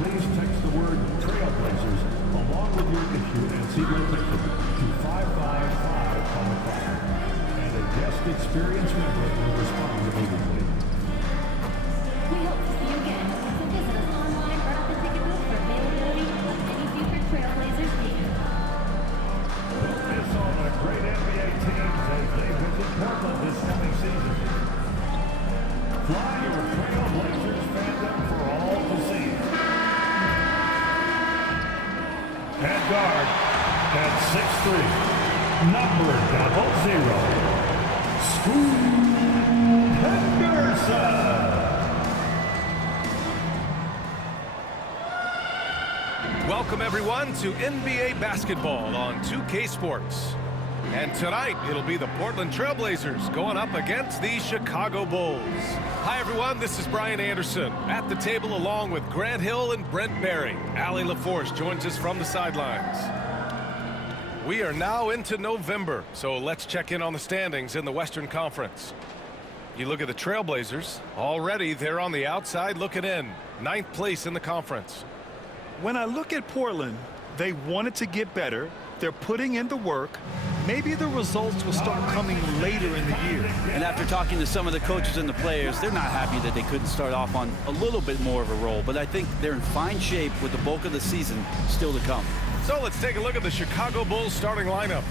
Please text the word Trailblazers along with your issue and seat location to 55555. And a guest experience member will respond immediately. We hope to see you again. So visit us online or at the ticket booth for availability of any future Trailblazers games. Don't miss all the great NBA teams as they visit Portland this coming season. Fly your Trailblazers fandom for all to see. At guard, at 6'3", number 00, Scoot Henderson. Welcome everyone to NBA basketball on 2K Sports. And tonight, it'll be the Portland Trailblazers going up against the Chicago Bulls. Hi, everyone. This is Brian Anderson at the table along with Grant Hill and Brent Berry. Allie LaForce joins us from the sidelines. We are now into November, so let's check in on the standings in the Western Conference. You look at the Trailblazers. Already, they're on the outside looking in. 9th place in the conference. When I look at Portland, they wanted to get better. They're putting in the work. Maybe the results will start coming later in the year. And after talking to some of the coaches and the players, they're not happy that they couldn't start off on a little bit more of a roll. But I think they're in fine shape with the bulk of the season still to come. So let's take a look at the Chicago Bulls starting lineup.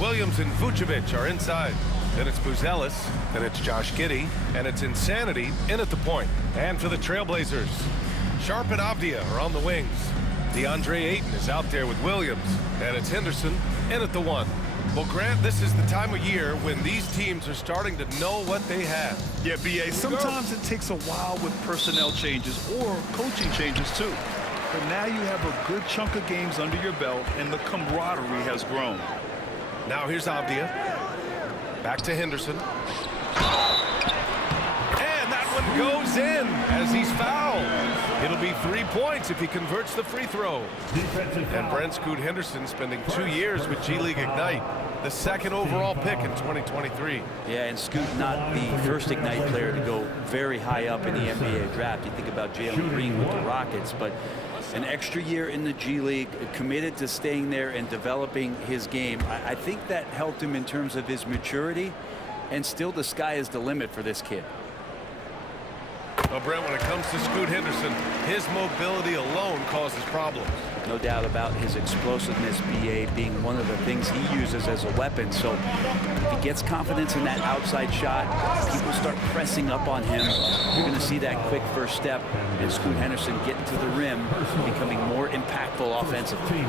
Williams and Vucevic are inside. Then it's Buzelis, then it's Josh Giddey, and it's Insanity in at the point. And for the Trailblazers, Sharp and Avdia are on the wings. DeAndre Ayton is out there with Williams, and it's Henderson in at the 1. Well, Grant, this is the time of year when these teams are starting to know what they have. Yeah, B.A., sometimes it takes a while with personnel changes or coaching changes, too. But now you have a good chunk of games under your belt, and the camaraderie has grown. Now here's Avdia. Back to Henderson. And that one goes in as he's fouled. It'll be 3 points if he converts the free throw. And Brent Scoot Henderson spending 2 years with G League Ignite, the 2nd overall pick in 2023. Yeah, and Scoot not the first Ignite player to go very high up in the NBA draft. You think about Jalen Green with the Rockets, but an extra year in the G League, committed to staying there and developing his game. I think that helped him in terms of his maturity, and still the sky is the limit for this kid. Well, Brent, when it comes to Scoot Henderson, his mobility alone causes problems. No doubt about his explosiveness, B.A., being one of the things he uses as a weapon. So if he gets confidence in that outside shot, people start pressing up on him. You're going to see that quick first step, and Scoot Henderson getting to the rim, becoming more impactful offensively.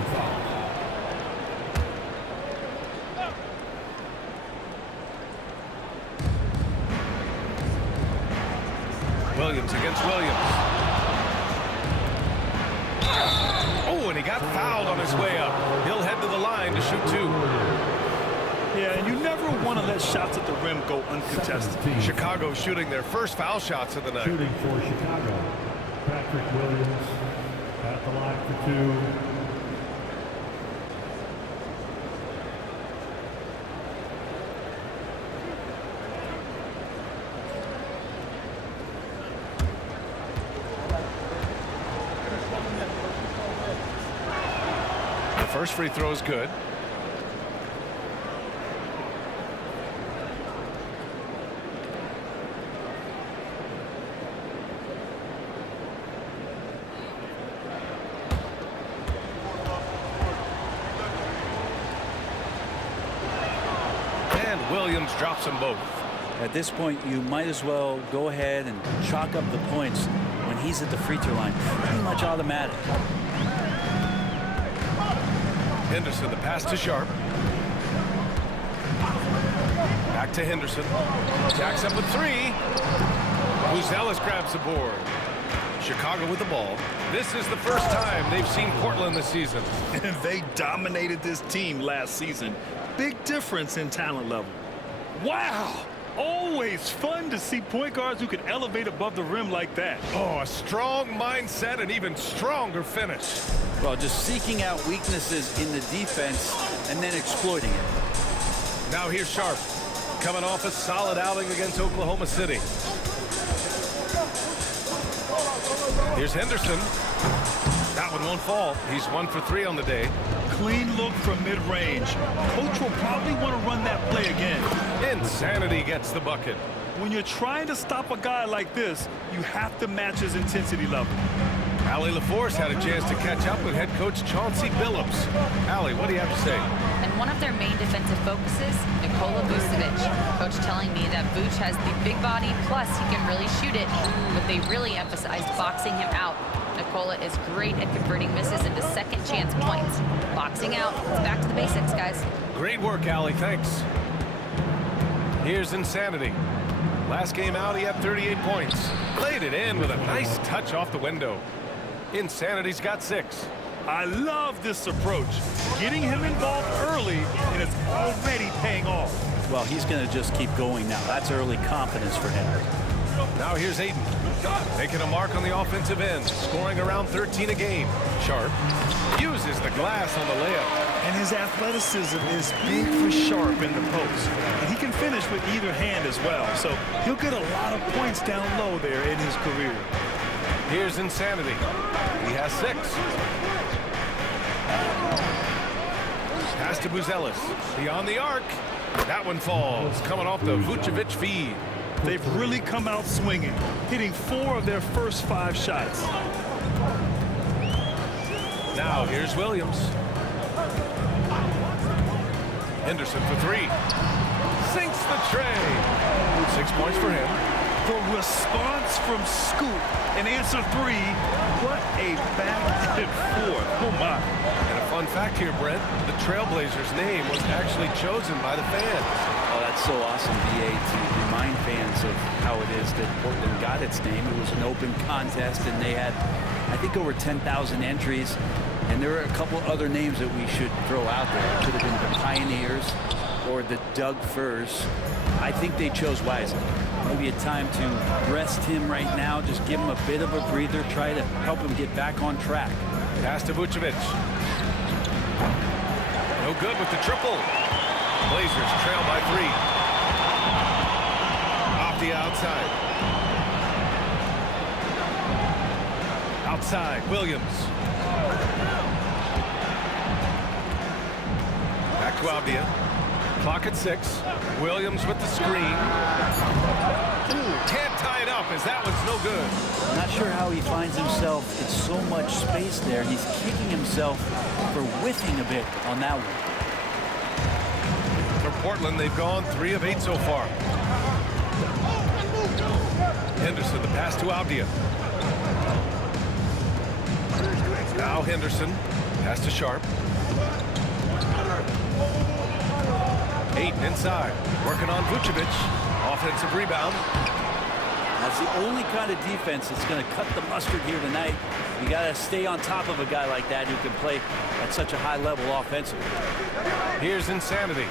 Williams against Williams. Oh, and he got fouled on his way up. He'll head to the line to shoot 2. Yeah, and you never want to let shots at the rim go uncontested. Chicago shooting their first foul shots of the night. Shooting for Chicago, Patrick Williams at the line for 2. First free throw is good. And Williams drops them both. At this point, you might as well go ahead and chalk up the points when he's at the free throw line. Pretty much automatic. Henderson, the pass to Sharp. Back to Henderson. Jacks up with 3. Buzelis grabs the board. Chicago with the ball. This is the first time they've seen Portland this season. And they dominated this team last season. Big difference in talent level. Wow! Always fun to see point guards who can elevate above the rim like that. Oh, a strong mindset and even stronger finish. Well, just seeking out weaknesses in the defense and then exploiting it. Now here's Sharp, coming off a solid outing against Oklahoma City. Here's Henderson. That one won't fall. He's 1 for 3 on the day. Clean look from mid-range. Coach will probably want to run that play again. Insanity gets the bucket. When you're trying to stop a guy like this, you have to match his intensity level. Allie LaForce had a chance to catch up with head coach Chauncey Billups. Allie, what do you have to say? And one of their main defensive focuses, Nikola Vucevic. Coach telling me that Vuce has the big body, plus he can really shoot it, but they really emphasized boxing him out. Nikola is great at converting misses into second chance points. Boxing out, it's back to the basics, guys. Great work, Allie, thanks. Here's Insanity. Last game out, he had 38 points. Played it in with a nice touch off the window. Insanity's got 6. I love this approach. Getting him involved early, and it's already paying off. Well, he's going to just keep going now. That's early confidence for him. Now here's Aiden, making a mark on the offensive end, scoring around 13 a game. Sharp uses the glass on the layup. And his athleticism is big for Sharp in the post. And he can finish with either hand as well. So he'll get a lot of points down low there in his career. Here's Insanity. He has 6. Pass to Buzelis. Beyond the arc. That one falls, coming off the Vucevic feed. They've really come out swinging, hitting 4 of their first 5 shots. Now here's Williams. Henderson for 3. Sinks the tray. 6 points for him. The response from Scoop in answer 3. What a back and forth. Oh my. And a fun fact here, Brent. The Trailblazers' name was actually chosen by the fans. Oh, that's so awesome, BA, to remind fans of how it is that Portland got its name. It was an open contest, and they had, I think, over 10,000 entries. And there are a couple other names that we should throw out there. It could have been the Pioneers or the Doug Furs. I think they chose wisely. Maybe a time to rest him right now, just give him a bit of a breather, try to help him get back on track. Pass to Vucevic. No good with the triple. Blazers trail by 3. Off the outside. Outside, Williams. Back to Abdia. Clock at 6. Williams with the screen. Ooh, can't tie it up as that one's no good. Not sure how he finds himself in so much space there. He's kicking himself for whiffing a bit on that one. For Portland, they've gone 3 of 8 so far. Henderson, the pass to Abdia. Now Henderson, pass to Sharp. Aiden inside, working on Vucevic. Offensive rebound. That's the only kind of defense that's going to cut the mustard here tonight. You got to stay on top of a guy like that who can play at such a high level offensively. Here's Insanity.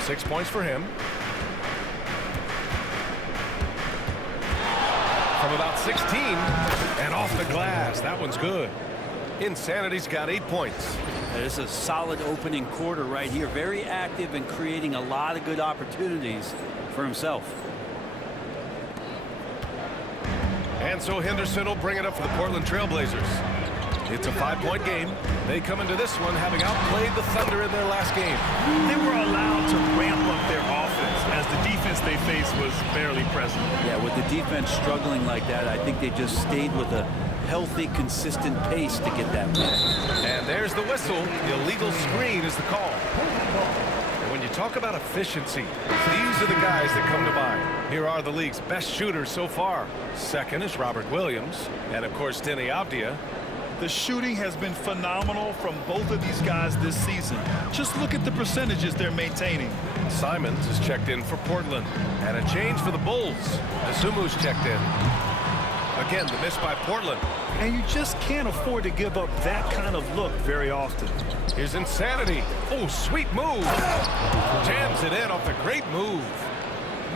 6 points for him. From about 16 and off the glass. That one's good. Insanity's got 8 points. This is a solid opening quarter right here. Very active and creating a lot of good opportunities for himself. And so Henderson will bring it up for the Portland Trailblazers. It's a 5-point game. They come into this one having outplayed the Thunder in their last game. They were allowed to ramp up their offense as the defense they faced was barely present. Yeah, with the defense struggling like that, I think they just stayed with a healthy, consistent pace to get that win. And there's the whistle. The illegal screen is the call. And when you talk about efficiency, these are the guys that come to mind. Here are the league's best shooters so far. Second is Robert Williams, and of course Denny Abdia. The shooting has been phenomenal from both of these guys this season. Just look at the percentages they're maintaining. Simons is checked in for Portland. And a change for the Bulls. Asumu's checked in. Again, the miss by Portland. And you just can't afford to give up that kind of look very often. Here's Insanity. Oh, sweet move. Jams it in off the great move.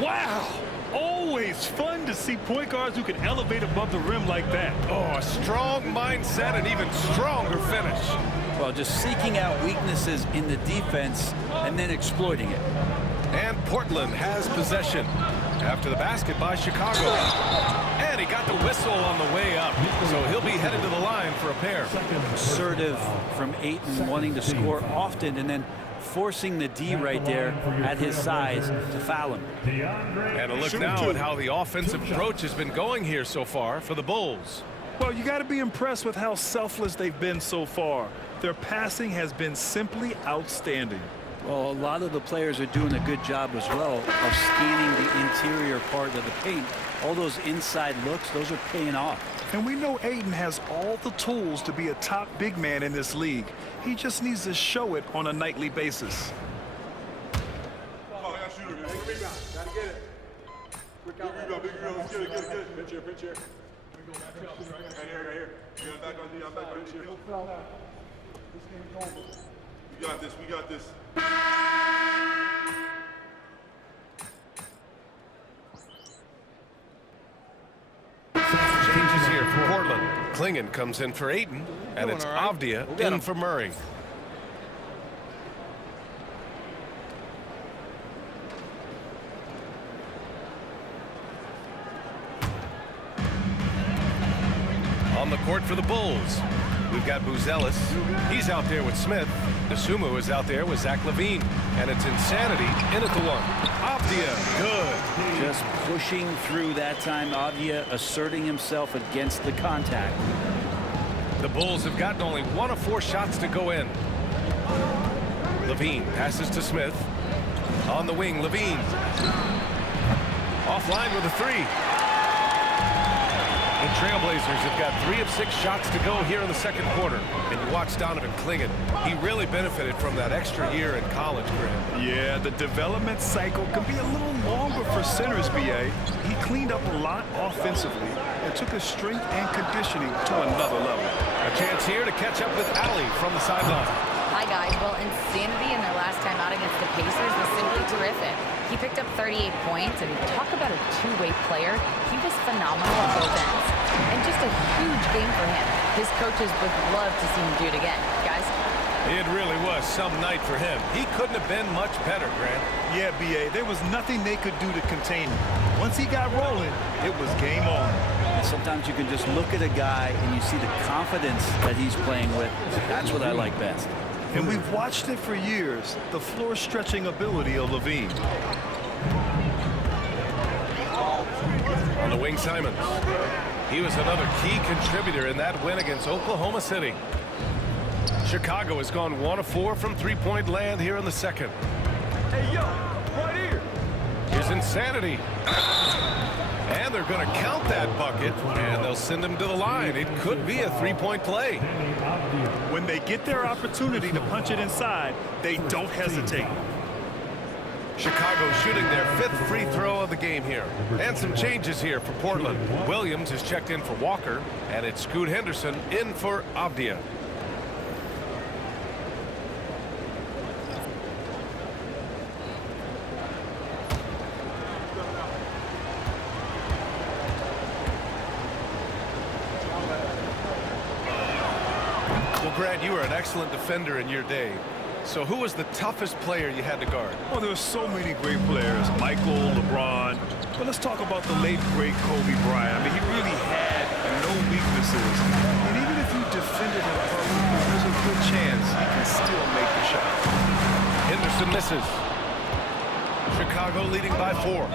Wow! Always fun to see point guards who can elevate above the rim like that. Oh, a strong mindset and even stronger finish. Well, just seeking out weaknesses in the defense and then exploiting it. And Portland has possession after the basket by Chicago. And he got the whistle on the way up, so he'll be headed to the line for a pair. Assertive from Ayton, wanting to score often and then forcing the D right there at his size to foul him. And a look now at how the offensive approach has been going here so far for the Bulls. Well, you got to be impressed with how selfless they've been so far. Their passing has been simply outstanding. Well, a lot of the players are doing a good job as well of scanning the interior part of the paint. All those inside looks, those are paying off. And we know Ayton has all the tools to be a top big man in this league. He just needs to show it on a nightly basis. We got this, we got this. Changes here for Portland. Klingon comes in for Ayton, and it's Avdia in for Murray. On the court for the Bulls, we've got Buzelis. He's out there with Smith. Nasumu is out there with Zach LaVine. And it's Insanity in at the one. Avdia, good. Just pushing through that time. Avdia asserting himself against the contact. The Bulls have gotten only 1 of 4 shots to go in. LaVine passes to Smith. On the wing, LaVine. Offline with a 3. The Trailblazers have got 3 of 6 shots to go here in the second quarter. And you watch Donovan Klingon. He really benefited from that extra year in college, Grant. Yeah, the development cycle can be a little longer for centers, BA. He cleaned up a lot offensively and took his strength and conditioning to another level. A chance here to catch up with Allie from the sideline. Hi, guys. Well, Insanity in their last time out against the Pacers was simply terrific. He picked up 38 points, and talk about a two-way player. He was phenomenal on both ends. And just a huge game for him. His coaches would love to see him do it again. Guys? It really was some night for him. He couldn't have been much better, Grant. Yeah, BA, there was nothing they could do to contain him. Once he got rolling, it was game on. And sometimes you can just look at a guy and you see the confidence that he's playing with. That's what I like best. And we've watched it for years, the floor-stretching ability of LaVine. On the wing, Simons. He was another key contributor in that win against Oklahoma City. Chicago has gone 1 of 4 from three-point land here in the second. Hey, yo, right here. Here's Insanity. And they're going to count that bucket, and they'll send him to the line. It could be a three-point play. When they get their opportunity to punch it inside, they don't hesitate. Chicago shooting their 5th free throw of the game here. And some changes here for Portland. Williams is checked in for Walker, and it's Scoot Henderson in for Avdia. Well, Grant, you were an excellent defender in your day. So who was the toughest player you had to guard? Well, there were so many great players, Michael, LeBron. But let's talk about the late, great Kobe Bryant. I mean, he really had no weaknesses. And even if you defended him perfectly, there's a good chance he can still make the shot. Henderson misses. Chicago leading by 4.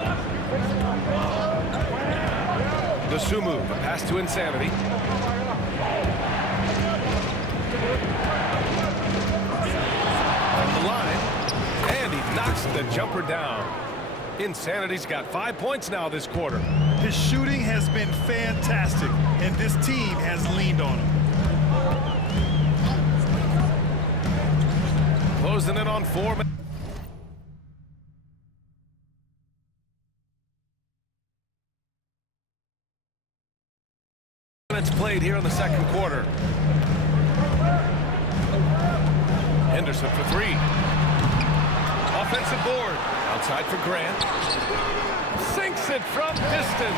Nasumu, the pass to Insanity. From the line, and he knocks the jumper down. Insanity's got 5 points now this quarter. His shooting has been fantastic, and this team has leaned on him. Closing in on 4 minutes played here in the second quarter. Henderson for 3. Offensive board. Outside for Grant. Sinks it from distance.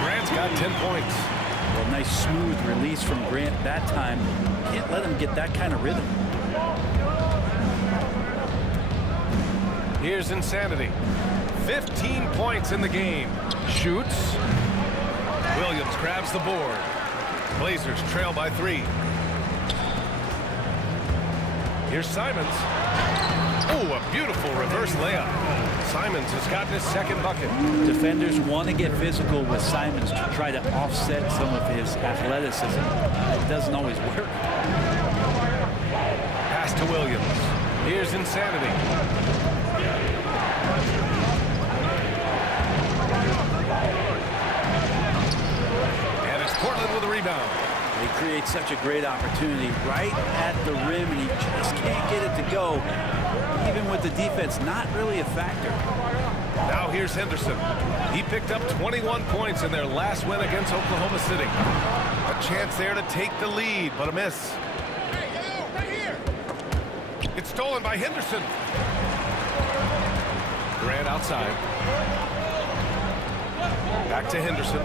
Grant's got 10 points. Well, nice smooth release from Grant that time. Can't let him get that kind of rhythm. Here's Insanity. 15 points in the game. Shoots. Williams grabs the board. Blazers trail by 3. Here's Simons. Oh, a beautiful reverse layup. Simons has gotten his second bucket. Defenders want to get physical with Simons to try to offset some of his athleticism. It doesn't always work. Pass to Williams. Here's Insanity. And it's Portland with a rebound. He creates such a great opportunity right at the rim, and he just can't get it to go. Even with the defense not really a factor. Now here's Henderson. He picked up 21 points in their last win against Oklahoma City. A chance there to take the lead, but a miss. It's stolen by Henderson. Grant outside. Back to Henderson.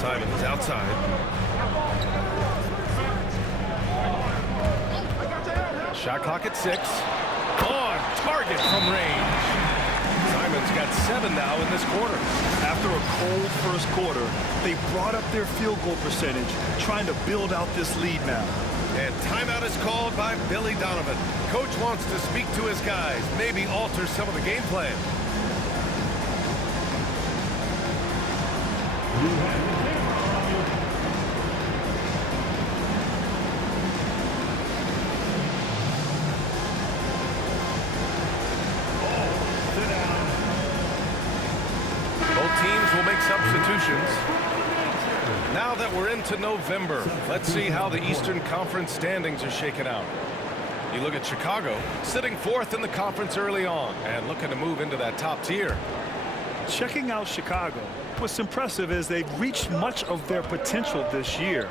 Simons outside. Shot clock at 6. On target from range. Simons got 7 now in this quarter. After a cold first quarter, they brought up their field goal percentage, trying to build out this lead now. And timeout is called by Billy Donovan. Coach wants to speak to his guys, maybe alter some of the game plan. Both teams will make substitutions. Now that we're into November, let's see how the Eastern Conference standings are shaken out. You look at Chicago, sitting 4th in the conference early on and looking to move into that top tier. Checking out Chicago, what's impressive is they've reached much of their potential this year.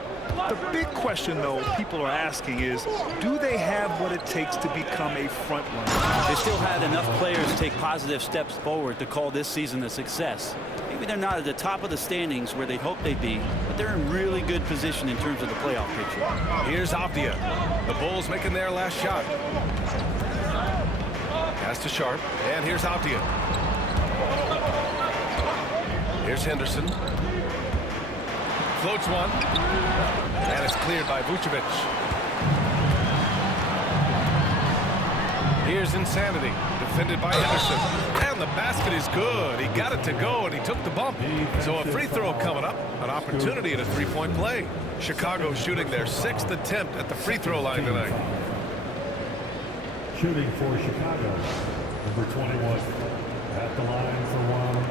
The big question, though, people are asking is, do they have what it takes to become a front runner? They still had enough players take positive steps forward to call this season a success. Maybe they're not at the top of the standings where they'd hope they'd be, but they're in really good position in terms of the playoff picture. Here's Avdia. The Bulls making their last shot. Pass to Sharp, and here's Avdia. Here's Henderson. Floats one. And it's cleared by Vucevic. Here's Insanity. Defended by Henderson. And the basket is good. He got it to go, and he took the bump. So a free throw coming up. An opportunity at a three-point play. Chicago shooting their 6th attempt at the free throw line tonight. Shooting for Chicago, number 21, at the line for one.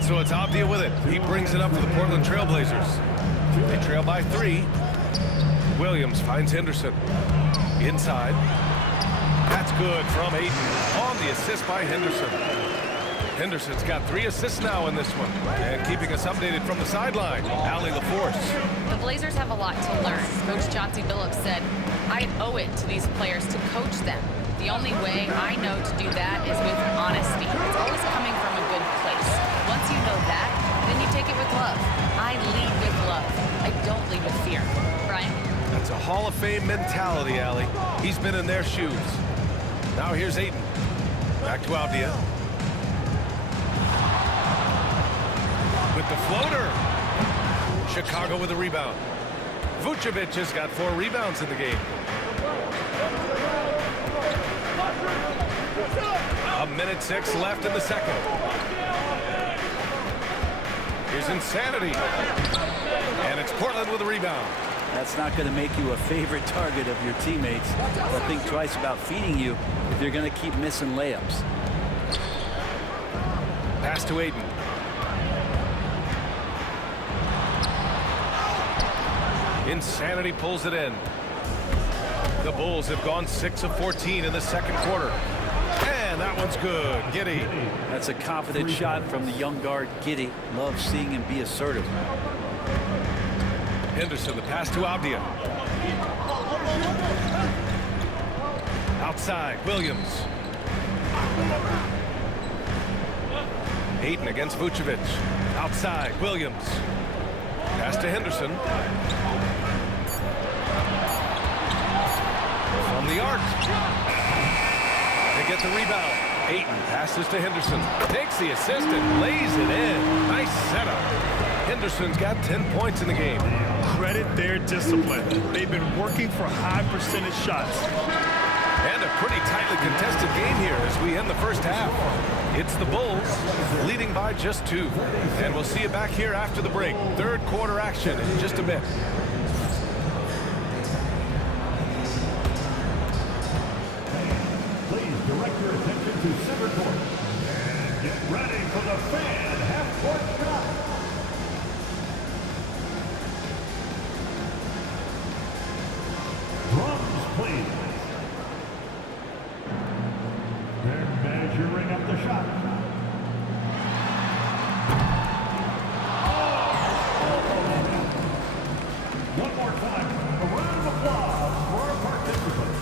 So it's Avdia with it. He brings it up for the Portland Trailblazers. They trail by 3. Williams finds Henderson. Inside. That's good from Ayton. On the assist by Henderson. Henderson's got 3 assists now in this one. And keeping us updated from the sideline, Allie LaForce. The Blazers have a lot to learn. Coach Chauncey Billups said, I owe it to these players to coach them. The only way I know to do that is with honesty. It's always coming from a good place. Once you know that, then you take it with love. I lead with love. I don't lead with fear. Brian? That's a Hall of Fame mentality, Allie. He's been in their shoes. Now here's Ayton. Back to Avdia. With the floater. Chicago with a rebound. Vucevic has got 4 rebounds in the game. A minute 6 left in the second. Here's Insanity. And it's Portland with a rebound. That's not going to make you a favorite target of your teammates. They'll think twice about feeding you if you're going to keep missing layups. Pass to Ayton. Insanity pulls it in. The Bulls have gone 6 of 14 in the second quarter. And that one's good. Giddey. That's a confident shot from the young guard, Giddey. Love seeing him be assertive. Henderson, the pass to Avdia. Outside, Williams. Ayton against Vucevic. Outside, Williams. Pass to Henderson. From the arc. They get the rebound. Ayton passes to Henderson. Takes the assist and lays it in. Nice setup. Henderson's got 10 points in the game. Credit their discipline. They've been working for high percentage shots. And a pretty tightly contested game here as we end the first half. It's the Bulls leading by just 2. And we'll see you back here after the break. Third quarter action in just a bit. Please direct your attention to center court. And get ready for the fan half-court shot. Drums, please. They're measuring up the shot. One more time, a round of applause for our participants.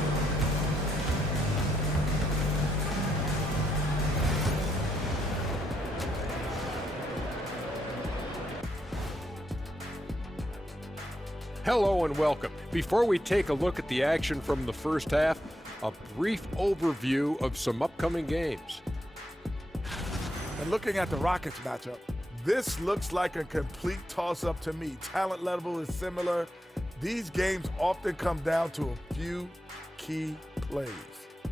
Hello and welcome. Before we take a look at the action from the first half, a brief overview of some upcoming games. And looking at the Rockets matchup, this looks like a complete toss-up to me. Talent level is similar. These games often come down to a few key plays.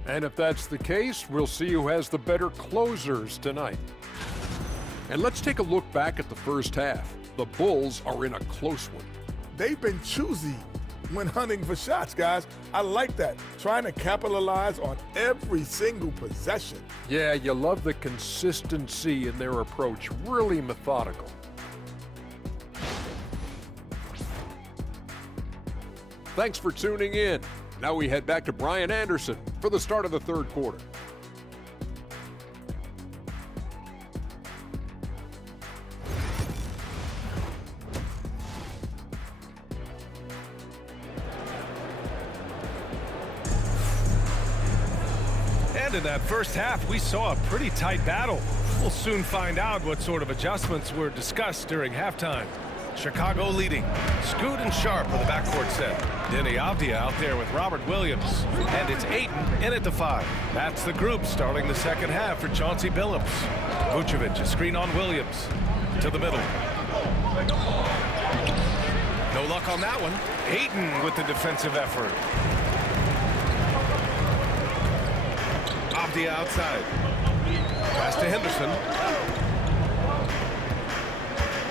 And if that's the case, we'll see who has the better closers tonight. And let's take a look back at the first half. The Bulls are in a close one. They've been choosy when hunting for shots, guys. I like that. Trying to capitalize on every single possession. Yeah, you love the consistency in their approach. Really methodical. Thanks for tuning in. Now we head back to Brian Anderson for the start of the third quarter. And in that first half, we saw a pretty tight battle. We'll soon find out what sort of adjustments were discussed during halftime. Chicago leading. Scoot and Sharp for the backcourt set. Denny Avdia out there with Robert Williams. And it's Ayton in at the 5. That's the group starting the second half for Chauncey Billups. Vucevic, a screen on Williams. To the middle. No luck on that one. Ayton with the defensive effort. Avdia outside. Pass to Henderson.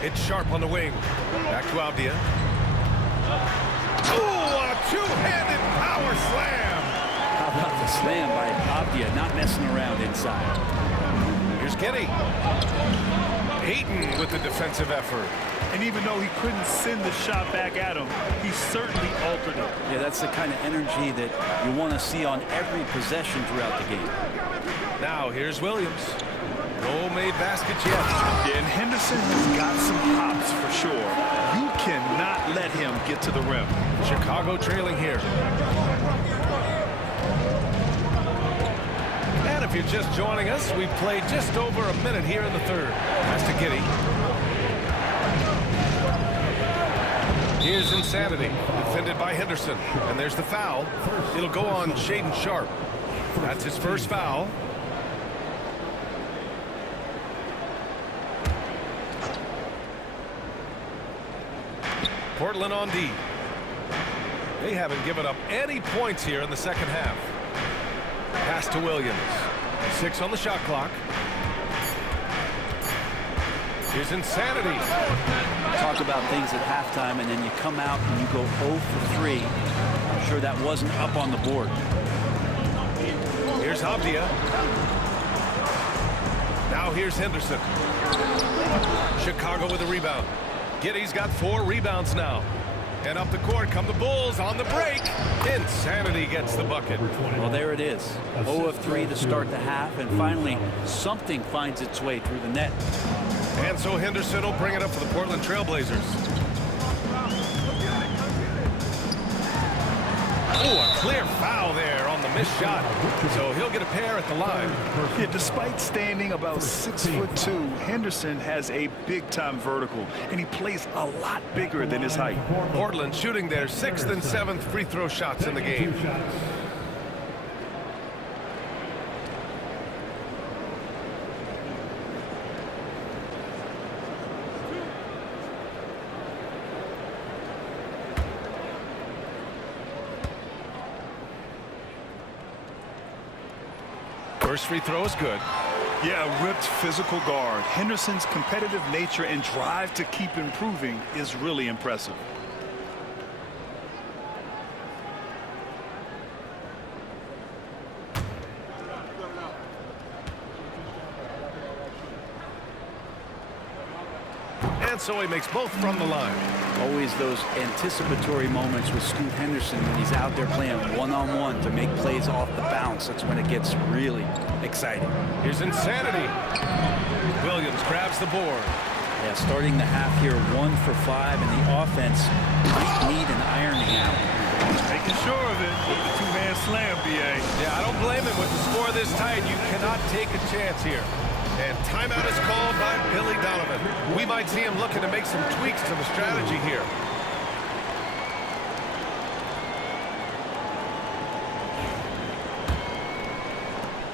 It's Sharp on the wing. Back to Avdia. Oh, on a two-handed power slam. How about the slam by Avdia, not messing around inside. Here's Giddey. Ayton with the defensive effort. And even though he couldn't send the shot back at him, he certainly altered it. Yeah, that's the kind of energy that you want to see on every possession throughout the game. Now here's Williams. No made baskets yet. Yeah, and Henderson has got some hops for sure. You cannot let him get to the rim. Chicago trailing here. And if you're just joining us, we've played just over a minute here in the third. Pass to Giddey. Here's Insanity, defended by Henderson. And there's the foul. It'll go on Shaedon Sharp. That's his first foul. Portland on D. They haven't given up any points here in the second half. Pass to Williams. 6 on the shot clock. Here's Insanity. Talk about things at halftime, and then you come out and you go 0 for 3. I'm sure that wasn't up on the board. Here's Avdia. Now here's Henderson. Chicago with a rebound. Giddey's got 4 rebounds now. And up the court come the Bulls on the break. Insanity gets the bucket. Well, there it is. 0 of 3 to start the half, and finally something finds its way through the net. And so Henderson will bring it up for the Portland Trailblazers. Oh, a clear foul there on the missed shot. So he'll get a pair at the line. Yeah, despite standing about 6'2", Henderson has a big-time vertical, and he plays a lot bigger than his height. Portland shooting their 6th and 7th free throw shots in the game. First free throw is good. Yeah, ripped physical guard. Henderson's competitive nature and drive to keep improving is really impressive. And so he makes both from the line. Always those anticipatory moments with Scoot Henderson when he's out there playing one-on-one to make plays off the bounce. That's when it gets really exciting. Here's Insanity. Williams grabs the board. Yeah, starting the half here 1 for 5, and the offense might need an ironing out. Making sure of it with the two-hand slam, B.A. Yeah, I don't blame him with the score this tight. You cannot take a chance here. And timeout is called by Billy Donovan. We might see him looking to make some tweaks to the strategy here.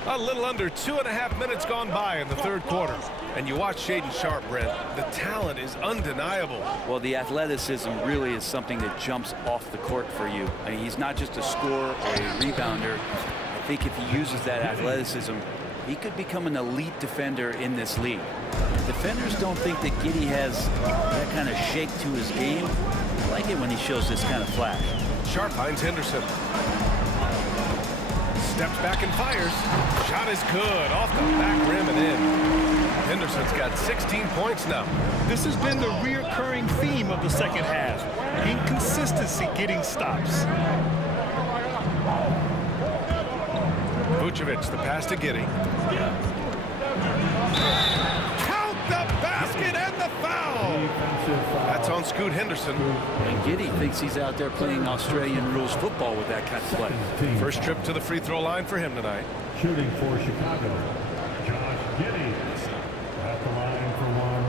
A little under 2.5 minutes gone by in the third quarter. And you watch Shaedon Sharpe, Brent. The talent is undeniable. Well, the athleticism really is something that jumps off the court for you. I mean, he's not just a scorer or a rebounder. I think if he uses that athleticism, he could become an elite defender in this league. Defenders don't think that Giddey has that kind of shake to his game. I like it when he shows this kind of flash. Sharpe finds Henderson. Steps back and fires. Shot is good. Off the back rim and in. Henderson's got 16 points now. This has been the reoccurring theme of the second half. Inconsistency getting stops. Vucevic, the pass to Giddey. Count the basket and the foul. That's on Scoot Henderson. And Giddey thinks he's out there playing Australian rules football with that kind of play. First trip to the free throw line for him tonight. Shooting for Chicago, Josh Giddey at the line for one.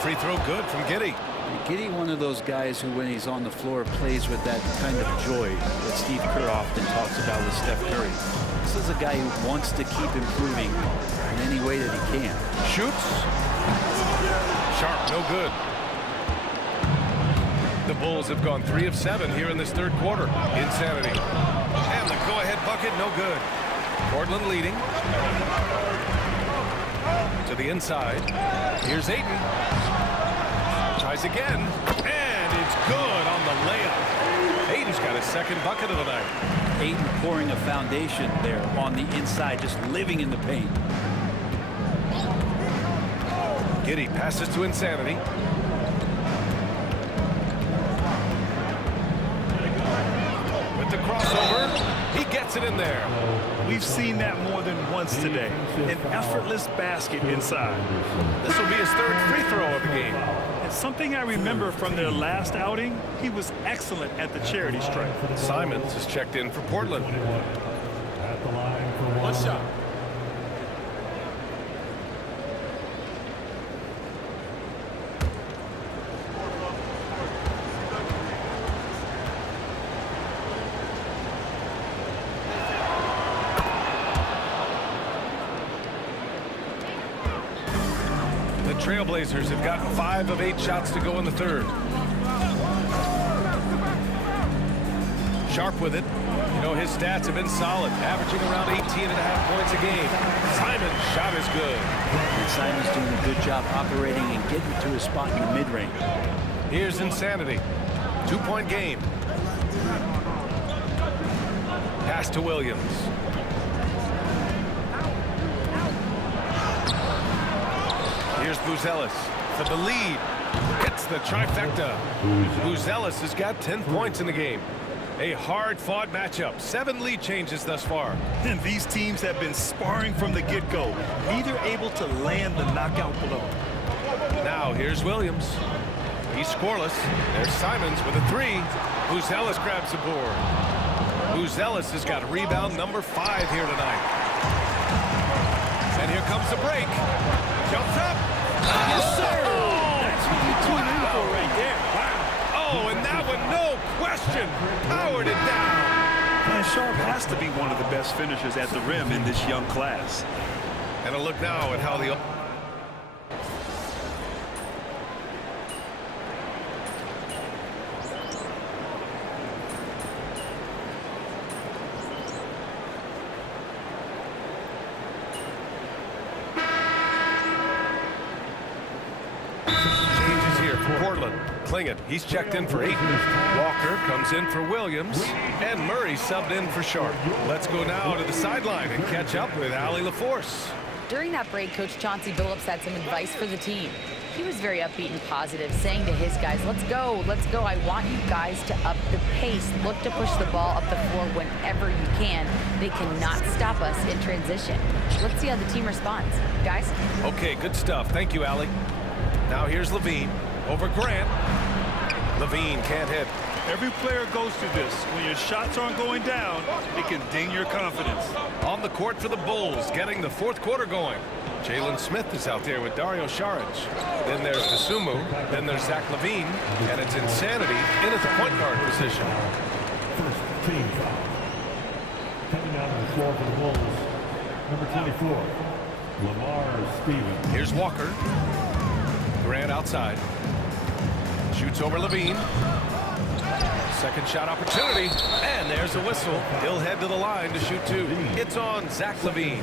Free throw good from Giddey. Giddey, one of those guys who, when he's on the floor, plays with that kind of joy that Steve Kerr often talks about with Steph Curry. This is a guy who wants to keep improving in any way that he can. Shoots. Sharpe, no good. The Bulls have gone 3 of 7 here in this third quarter. Insanity. And the go-ahead bucket, no good. Portland leading. To the inside. Here's Ayton. Tries again, and it's good on the layup. Ayton's got his second bucket of the night. Ayton pouring a foundation there on the inside, just living in the paint. Giddey passes to Insanity. With the crossover, he gets it in there. We've seen that more than once today. An effortless basket inside. This will be his third free throw of the game. And something I remember from their last outing, he was excellent at the charity stripe. Simons has checked in for Portland. At the line for one shot. Trailblazers have gotten 5 of 8 shots to go in the third. Sharpe with it. You know, his stats have been solid, averaging around 18.5 points a game. Simon's shot is good. And Simon's doing a good job operating and getting to his spot in the mid-range. Here's Insanity. 2-point game. Pass to Williams. Here's Buzelis for the lead. Hits the trifecta. Buzelis has got 10 points in the game. A hard-fought matchup. 7 lead changes thus far. And these teams have been sparring from the get-go. Neither able to land the knockout blow. Now here's Williams. He's scoreless. There's Simons with a 3. Buzelis grabs the board. Buzelis has got rebound number 5 here tonight. And here comes the break. Jumps up. Yes, sir. That's what you tune in for right there. Wow. Oh, and that one, no question, powered it down. And Sharp has to be one of the best finishers at the rim in this young class. And a look now at how the... Portland. Klingin, he's checked in for Ayton. Walker comes in for Williams. And Murray subbed in for Sharp. Let's go now to the sideline and catch up with Allie LaForce. During that break, Coach Chauncey Billups had some advice for the team. He was very upbeat and positive, saying to his guys, let's go. I want you guys to up the pace. Look to push the ball up the floor whenever you can. They cannot stop us in transition. Let's see how the team responds. Guys? Okay, good stuff. Thank you, Allie. Now here's Levine. Over Grant. Levine can't hit. Every player goes through this. When your shots aren't going down, it can ding your confidence. On the court for the Bulls, getting the 4th quarter going. Jalen Smith is out there with Dario Saric. Then there's Dosunmu. Then there's Zach Levine. And it's Insanity in at the point guard position. First team foul. Coming out on the floor for the Bulls, number 24, Lamar Stevens. Here's Walker. Grant outside. Shoots over Levine. Second shot opportunity. And there's a whistle. He'll head to the line to shoot 2. It's on Zach Levine.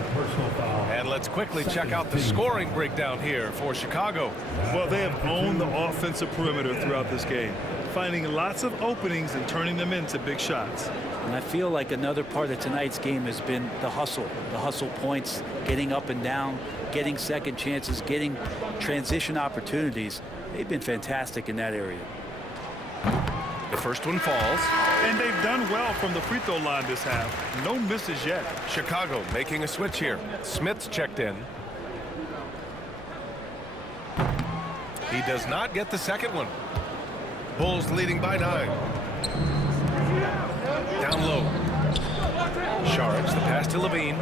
And let's quickly check out the scoring breakdown here for Chicago. Well, they have owned the offensive perimeter throughout this game, finding lots of openings and turning them into big shots. And I feel like another part of tonight's game has been the hustle points, getting up and down, getting second chances, getting transition opportunities. They've been fantastic in that area. The first one falls. And they've done well from the free throw line this half. No misses yet. Chicago making a switch here. Smith's checked in. He does not get the second one. Bulls leading by 9. Down low. Saric, the pass to Levine.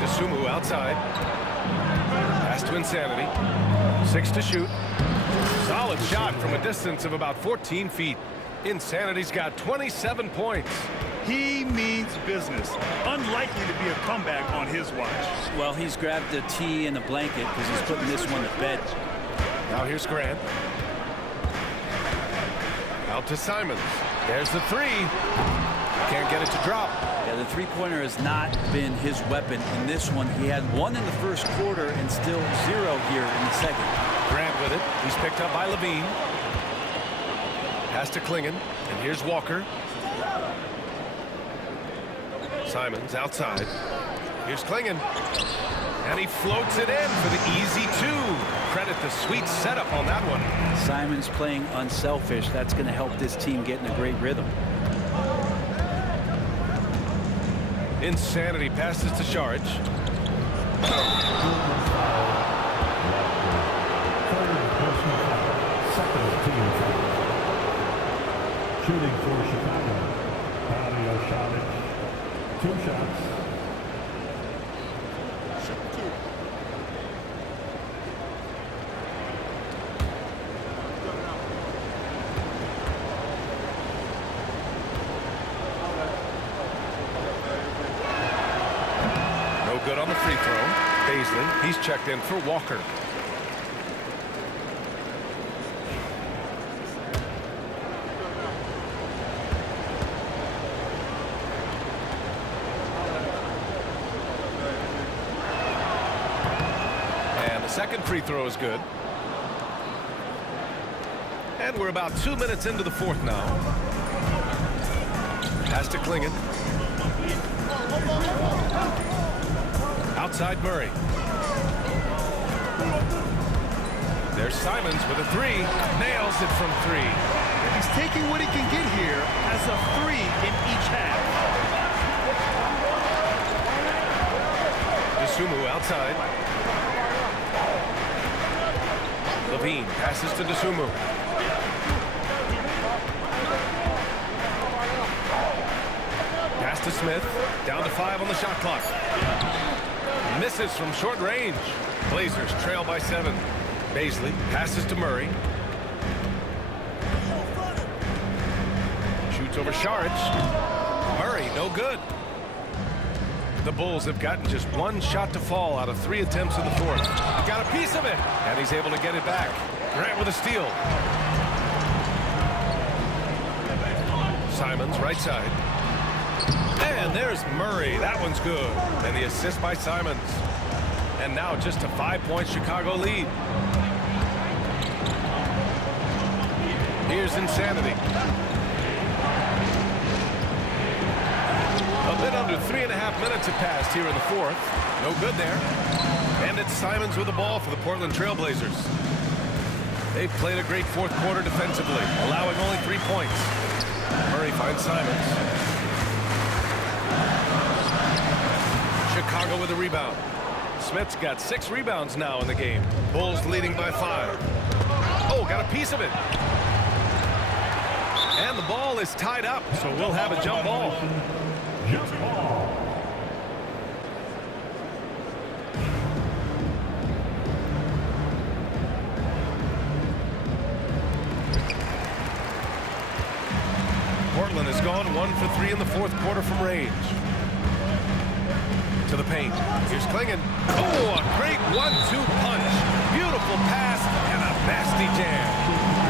Dosunmu outside. Pass to Insanity. 6 to shoot. Solid shot from a distance of about 14 feet. Insanity's got 27 points. He means business. Unlikely to be a comeback on his watch. Well, he's grabbed the tee and the blanket because he's putting this one to bed. Now here's Grant. Out to Simons. There's the 3. Can't get it to drop. Yeah, the three-pointer has not been his weapon in this one. He had 1 in the first quarter and still 0 here in the second. Grant with it. He's picked up by Levine. Pass to Klingin. And here's Walker. Simons outside. Here's Klingin. And he floats it in for the easy 2. Credit the sweet setup on that one. Simons playing unselfish. That's going to help this team get in a great rhythm. Insanity passes to Saric. Shooting for Chicago. Dario Saric. 2 shots. Good on the free throw. Baisley, he's checked in for Walker. And the second free throw is good. And we're about 2 minutes into the 4th now. Pass to Klingin. Outside Murray. There's Simons with a three. Nails it from three. He's taking what he can get here as a 3 in each half. Dosunmu outside. Levine passes to Dosunmu. Pass to Smith. Down to 5 on the shot clock. Misses from short range. Blazers trail by 7. Baisley passes to Murray. Shoots over Saric. Murray, no good. The Bulls have gotten just 1 shot to fall out of 3 attempts in the fourth. Got a piece of it, and he's able to get it back. Grant with a steal. Simons, right side. And there's Murray. That one's good. And the assist by Simons. And now just a 5-point Chicago lead. Here's Insanity. A bit under 3.5 minutes have passed here in the fourth. No good there. And it's Simons with the ball for the Portland Trailblazers. They've played a great fourth quarter defensively, allowing only 3 points. Murray finds Simons. Chicago with a rebound. Smith's got 6 rebounds now in the game. Bulls leading by 5. Oh, got a piece of it. And the ball is tied up, so we'll have a jump ball. Jump ball. Portland has gone 1 for 3 in the fourth quarter from range. To the paint. Here's Klingon. Oh, a great 1-2 punch. Beautiful pass and a nasty jam.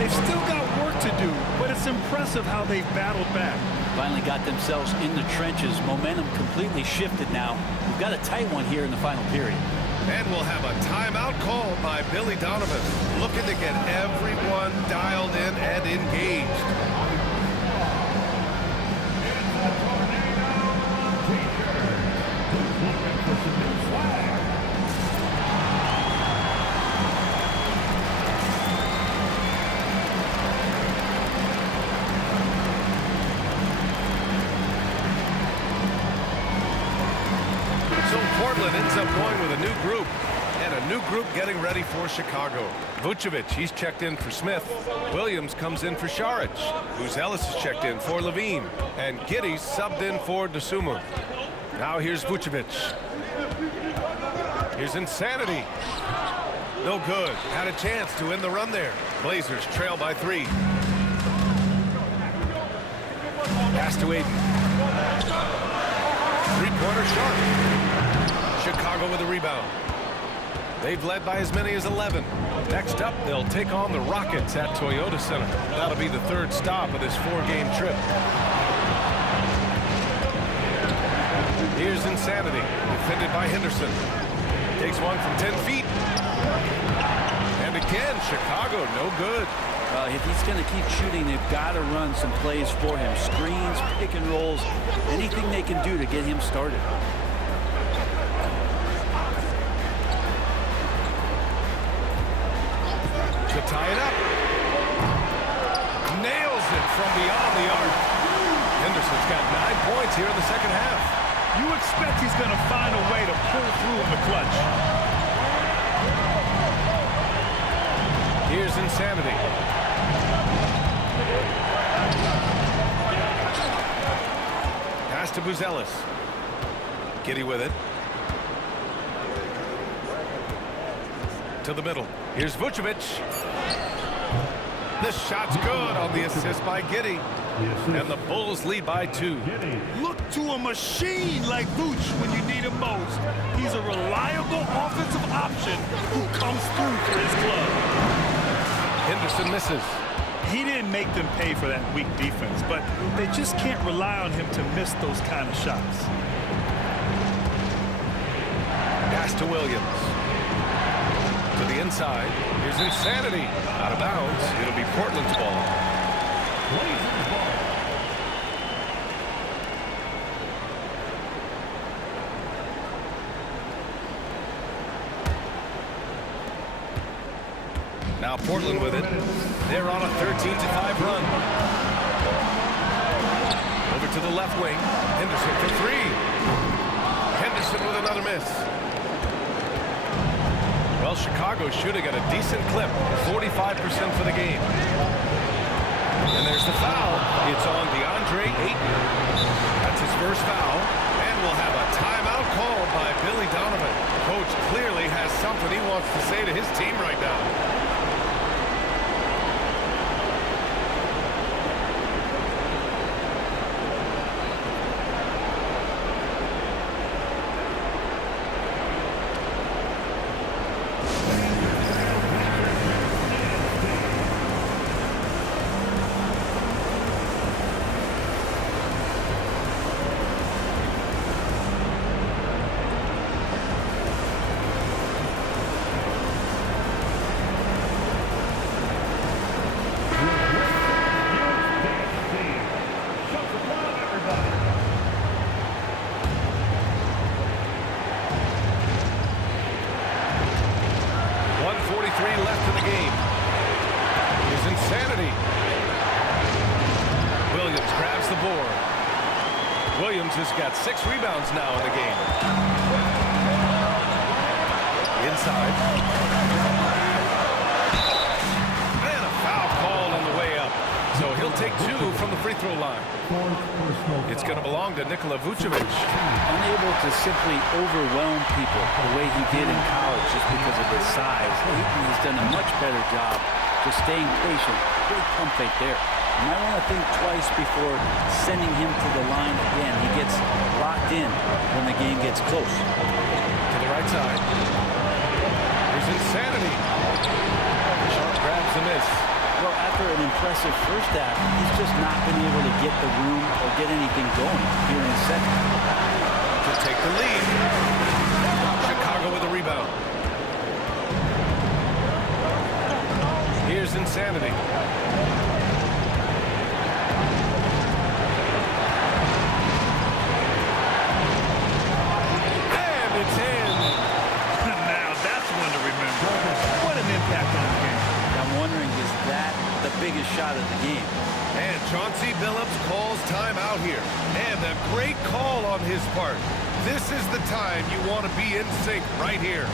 They've still got work to do, but it's impressive how they've battled back. Finally got themselves in the trenches. Momentum completely shifted now. We've got a tight one here in the final period. And we'll have a timeout called by Billy Donovan, looking to get everyone dialed in and engaged. Portland ends up going with a new group, and a new group getting ready for Chicago. Vucevic, he's checked in for Smith. Williams comes in for Saric. Ellis is checked in for Levine. And Giddey's subbed in for Dosunmu. Now here's Vucevic. Here's Insanity. No good. Had a chance to end the run there. Blazers trail by 3. Pass to Aiden. Three-pointer Sharp. Chicago with a rebound. They've led by as many as 11. Next up, they'll take on the Rockets at Toyota Center. That'll be the 3rd stop of this 4-game trip. Here's Insanity, defended by Henderson. Takes one from 10 feet. And again, Chicago, no good. If he's going to keep shooting, they've got to run some plays for him. Screens, pick and rolls, anything they can do to get him started. To tie it up. Nails it from beyond the arc. Henderson's got 9 points here in the second half. You expect he's going to find a way to pull through in the clutch. Here's Insanity. Pass to Ellis. Giddey with it. To the middle. Here's Vucevic. The shot's good on the assist by Giddey. And the Bulls lead by 2. Look to a machine like Vooch when you need him most. He's a reliable offensive option who comes through for his club. Henderson misses. He didn't make them pay for that weak defense, but they just can't rely on him to miss those kind of shots. Pass to Williams. To the inside. Here's Insanity. Out of bounds. It'll be Portland's ball. Blazers ball. Now Portland with it. They're on a 13-5 run. Over to the left wing. Henderson for three. Henderson with another miss. Well, Chicago shooting at a decent clip, 45% for the game. And there's the foul. It's on DeAndre Ayton. That's his first foul. And we'll have a timeout called by Billy Donovan. Coach clearly has something he wants to say to his team right now. Left in the game is insanity. Williams grabs the board. Williams has got 6 rebounds now in the game. Inside. And a foul called on the way up. So he'll take 2 from the free throw line. It's going to belong to Nikola Vucevic. Unable to simply overwhelm people the way he did in college just because of his size. Ayton has done a much better job just staying patient. Great pump fake there. You might want to think twice before sending him to the line again. He gets locked in when the game gets close. To the right side. There's insanity. Sharp grabs the miss. Well, after an impressive first half, he's just not been able to get the room or get anything going here in the second. To take the lead. Chicago with a rebound. Here's insanity. And it's in. Now that's one to remember. What an impact on the game. I'm wondering, is that the biggest shot of the game? And Chauncey Billups calls timeout here. And a great call on his part. This is the time you want to be in sync right here.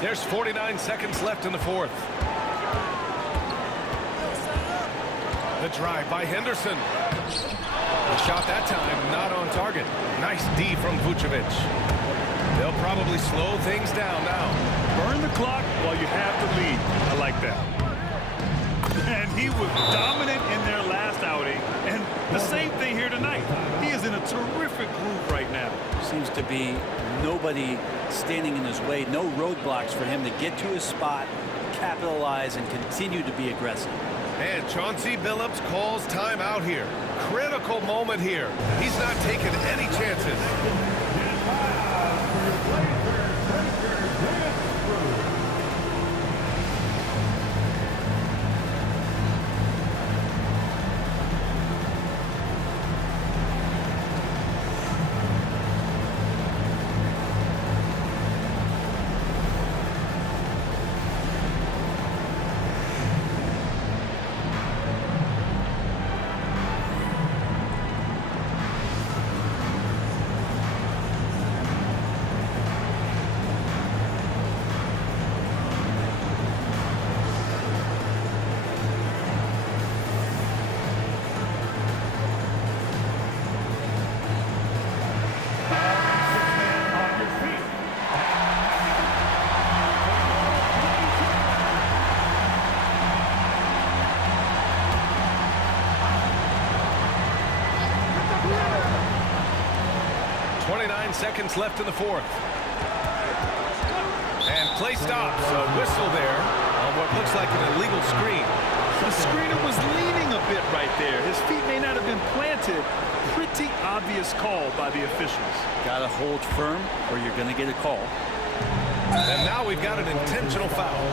There's 49 seconds left in the fourth. The drive by Henderson. The shot that time not on target. Nice D from Vucevic. They'll probably slow things down now. Burn the clock while you have the lead. I like that. And he was dominant in their last outing. And the same thing here tonight. He is in a terrific groove right now. Seems to be nobody standing in his way, no roadblocks for him to get to his spot, capitalize, and continue to be aggressive. And Chauncey Billups calls timeout here. Critical moment here. He's not taking any chances. Seconds left in the fourth. Play stops. A whistle there on what looks like an illegal screen. The screener was leaning a bit right there. His feet may not have been planted. Pretty obvious call by the officials. Got to hold firm or you're going to get a call. And now we've got an intentional foul.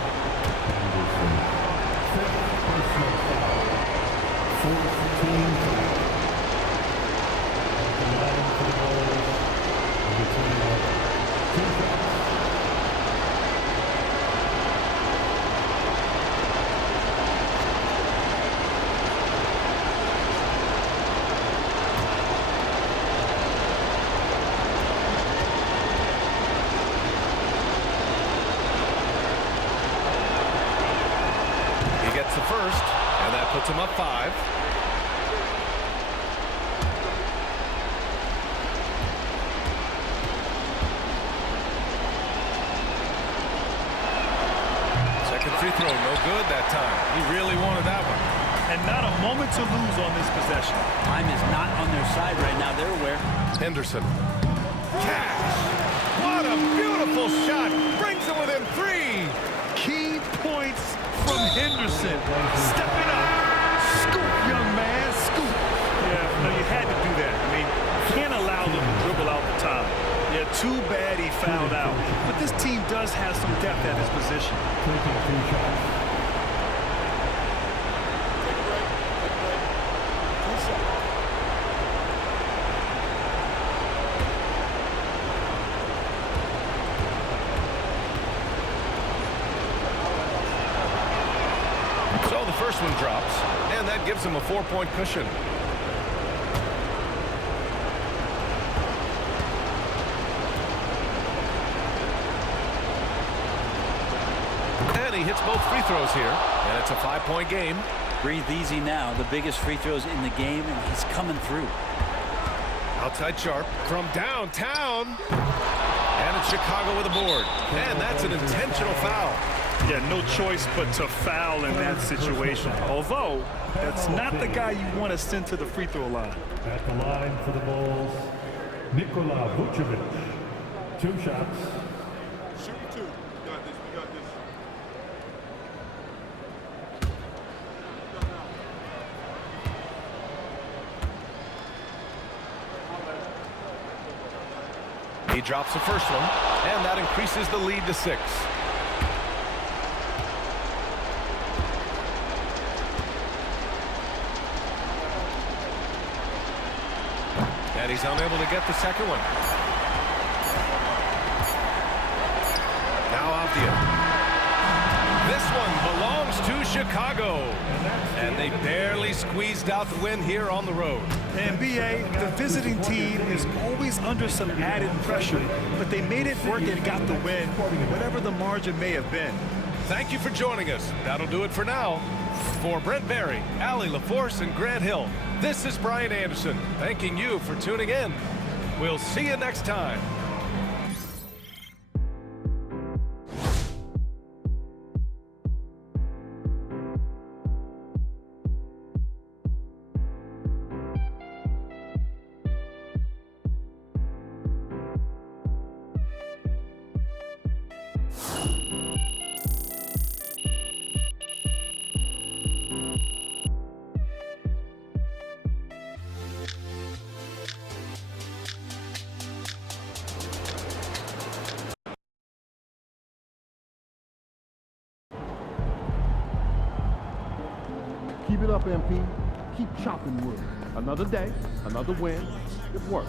He gets the first, and that puts him up 5. Second free throw, no good that time. He really wanted that one. And not a moment to lose on this possession. Time is not on their side right now. They're aware. Henderson. Catch! What a beautiful shot! Brings him within 3. Key points from Henderson. Stepping up. Scoop, young man, scoop. Yeah, no, you had to do that. I mean, you can't allow them to dribble out the time. Yeah, too bad he fouled out. But this team does have some depth at his position. So the first one drops, and that gives him a 4-point cushion. And he hits both free throws here, and it's a 5-point game. Breathe easy now. The biggest free throws in the game, and he's coming through. Outside Sharp from downtown. And it's Chicago with a board. And that's an intentional foul. Yeah, no choice but to foul in that situation. Although, that's not the guy you want to send to the free throw line. At the line for the Bulls, Nikola Vucevic. 2 shots. Shoot 2. We got this. We got this. He drops the first one, and that increases the lead to 6. And he's unable to get the second one. Now Avdia. This one belongs to Chicago. And they barely squeezed out the win here on the road. NBA, the visiting team is always under some added pressure, but they made it work and got the win, whatever the margin may have been. Thank you for joining us. That'll do it for now. For Brent Barry, Allie LaForce, and Grant Hill, this is Brian Anderson, thanking you for tuning in. We'll see you next time. Keep it up, MP. Keep chopping wood. Another day, another win. Good work.